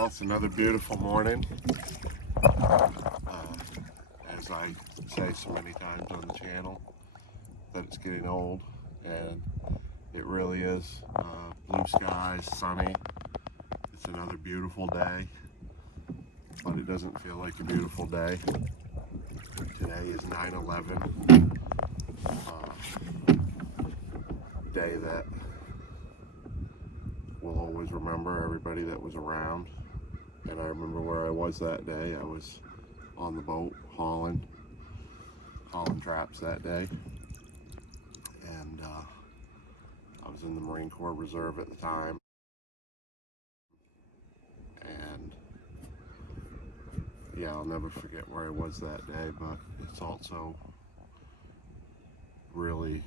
Well, it's another beautiful morning. As I say so many times on the channel, that it's getting old, and it really is. Blue skies, sunny. It's another beautiful day, but it doesn't feel like a beautiful day. Today is 9/11, day that we'll always remember, everybody that was around. And I remember where I was that day. I was on the boat hauling traps that day, and I was in the Marine Corps Reserve at the time. And yeah, I'll never forget where I was that day, but it's also really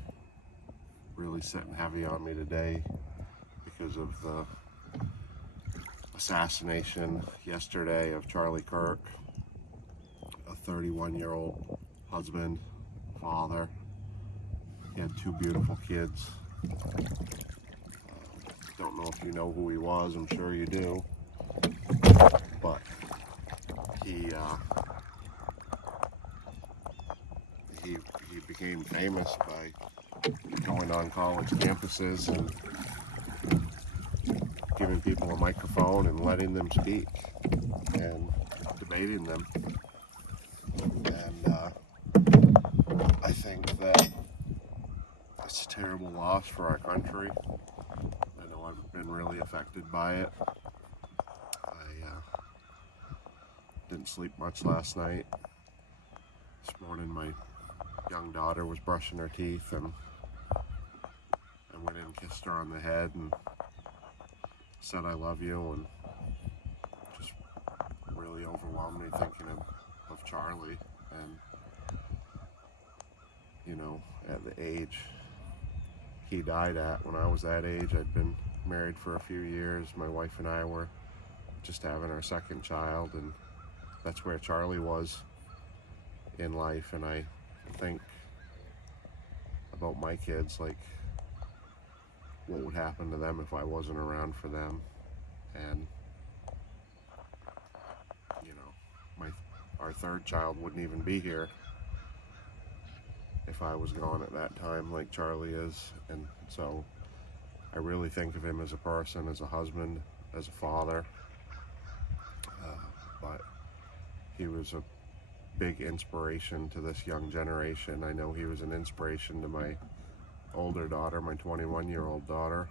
sitting heavy on me today because of the assassination yesterday of Charlie Kirk, a 31-year-old husband, father. He had two beautiful kids. Don't know if you know who he was, I'm sure you do, but he became famous by going on college campuses and giving people a microphone and letting them speak and debating them. And I think that it's a terrible loss for our country. I know I've been really affected by it. I didn't sleep much last night. This morning my young daughter was brushing her teeth, and I went in and kissed her on the head and said I love you, and just really overwhelmed me thinking of Charlie. And you know, at the age he died at, when I was that age, I'd been married for a few years. My wife and I were just having our second child, and that's where Charlie was in life. And I think about my kids, like what would happen to them if I wasn't around for them. And you know, our third child wouldn't even be here if I was gone at that time, like Charlie is. And so I really think of him as a person, as a husband, as a father, but he was a big inspiration to this young generation. I know he was an inspiration to my older daughter, my 21-year-old daughter,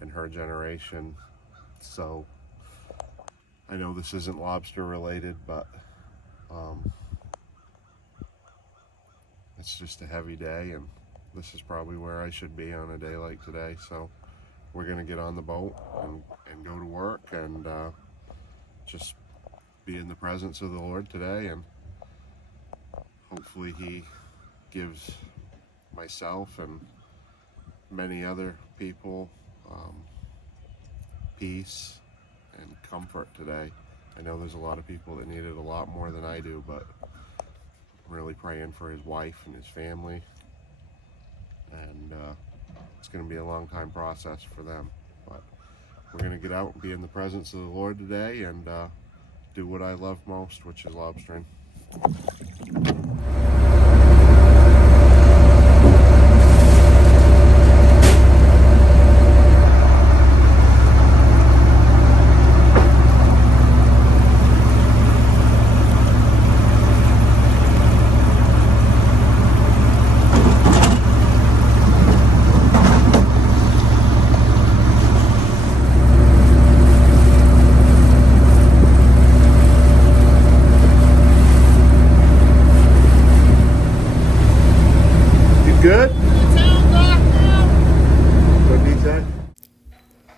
and her generation. So I know this isn't lobster related, but it's just a heavy day, and this is probably where I should be on a day like today. So we're gonna get on the boat and go to work and just be in the presence of the Lord today, and hopefully he gives myself and many other people peace and comfort today. I know there's a lot of people that need it a lot more than I do, but I'm really praying for his wife and his family, and it's going to be a long time process for them, but we're going to get out and be in the presence of the Lord today and do what I love most, which is lobstering. Good?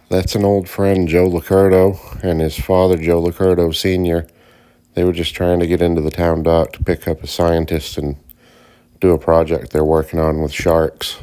That's an old friend, Joe Licurdo, and his father, Joe Licurdo Sr. They were just trying to get into the town dock to pick up a scientist and do a project they're working on with sharks.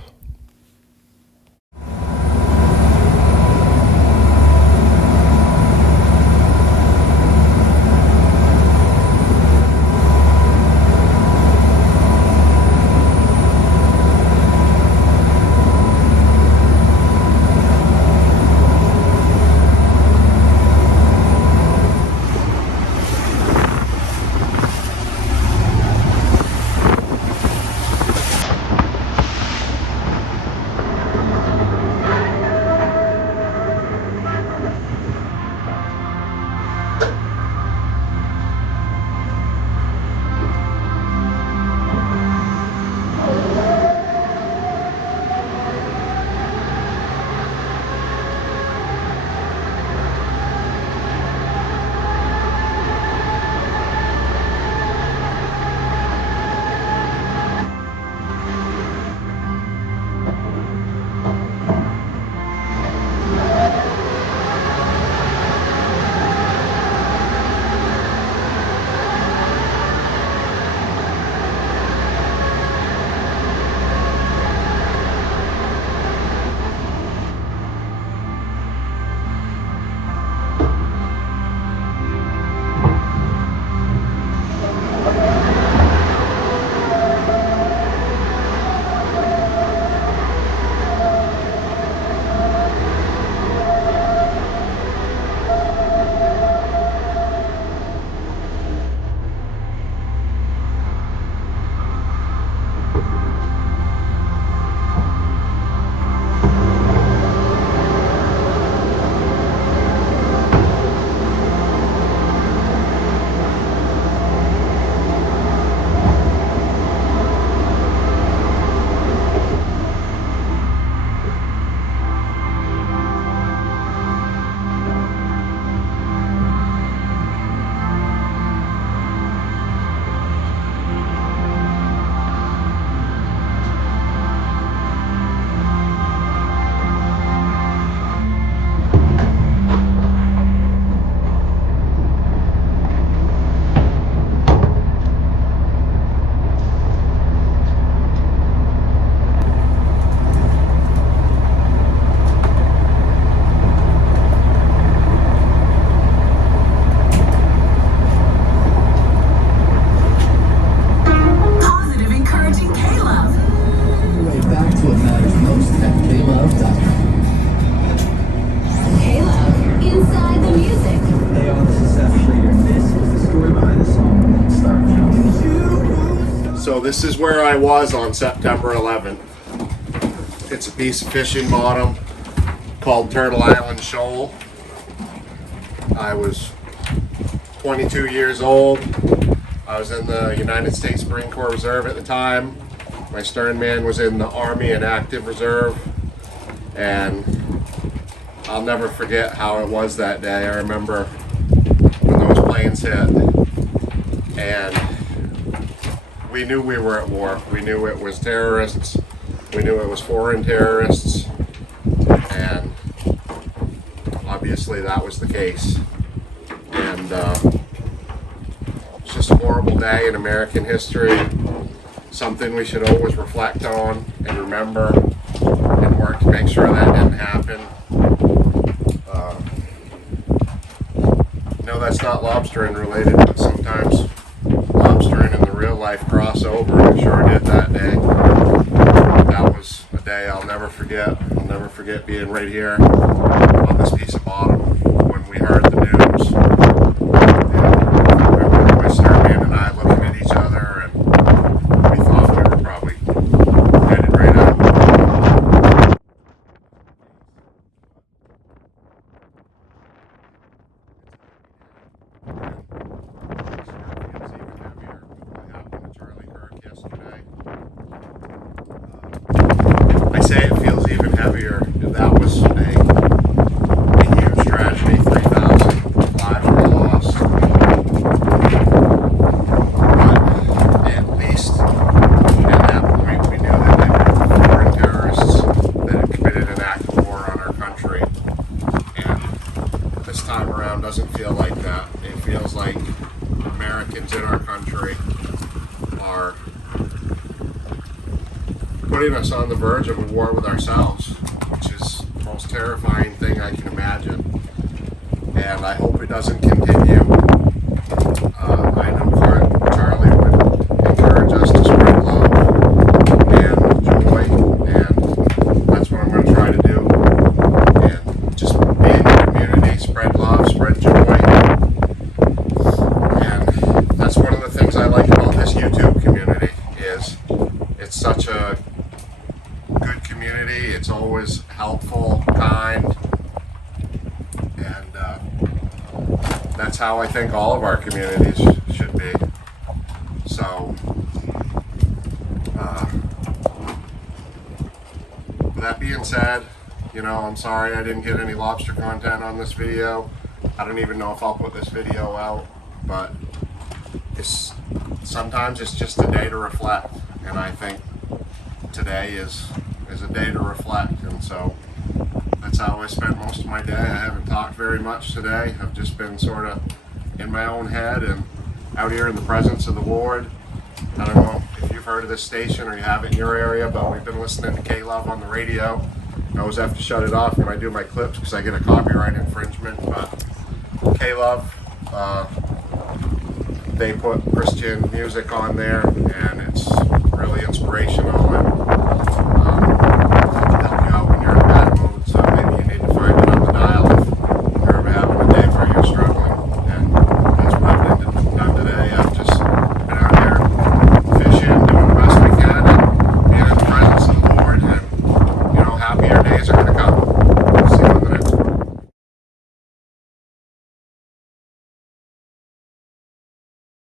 this is where I was on September 11th. It's a piece of fishing bottom called Turtle Island Shoal. I was 22 years old. I was in the United States Marine Corps Reserve at the time. My sternman was in the Army and Active Reserve. And I'll never forget how it was that day. I remember when those planes hit, and we knew we were at war. We knew it was terrorists. We knew it was foreign terrorists, and obviously that was the case. And it's just a horrible day in American history, something we should always reflect on and remember and work to make sure that didn't happen. No, that's not lobstering related, but sometimes lobstering and the real life cross over, and it sure did that day. That was a day I'll never forget. I'll never forget being right here on this piece of bottom when we heard the news. And I remember my sternman and I looking at each other, and we thought we were probably headed right out. I say it feels even heavier. That was a huge tragedy. 3,000 lives were lost. But at least at that point we knew that they were foreign terrorists that had committed an act of war on our country. And this time around doesn't feel like that. It feels like Americans in our country are putting us on the verge of a war with ourselves, which is the most terrifying thing I can imagine. And I hope it doesn't continue. I know Charlie would encourage us to spread love and joy, and that's what I'm going to try to do. And just be in the community, spread love, spread joy. And that's one of the things I like about this YouTube community is it's such a good community. It's always helpful, kind, and that's how I think all of our communities should be. So with that being said, I'm sorry I didn't get any lobster content on this video. I don't even know if I'll put this video out, but sometimes it's just a day to reflect, and I think today is a day to reflect, and so that's how I spent most of my day. I haven't talked very much today. I've just been sort of in my own head and out here in the presence of the Lord. I don't know if you've heard of this station or you have it in your area, but we've been listening to K-Love on the radio. I always have to shut it off when I do my clips because I get a copyright infringement, but K-Love, they put Christian music on there, and it's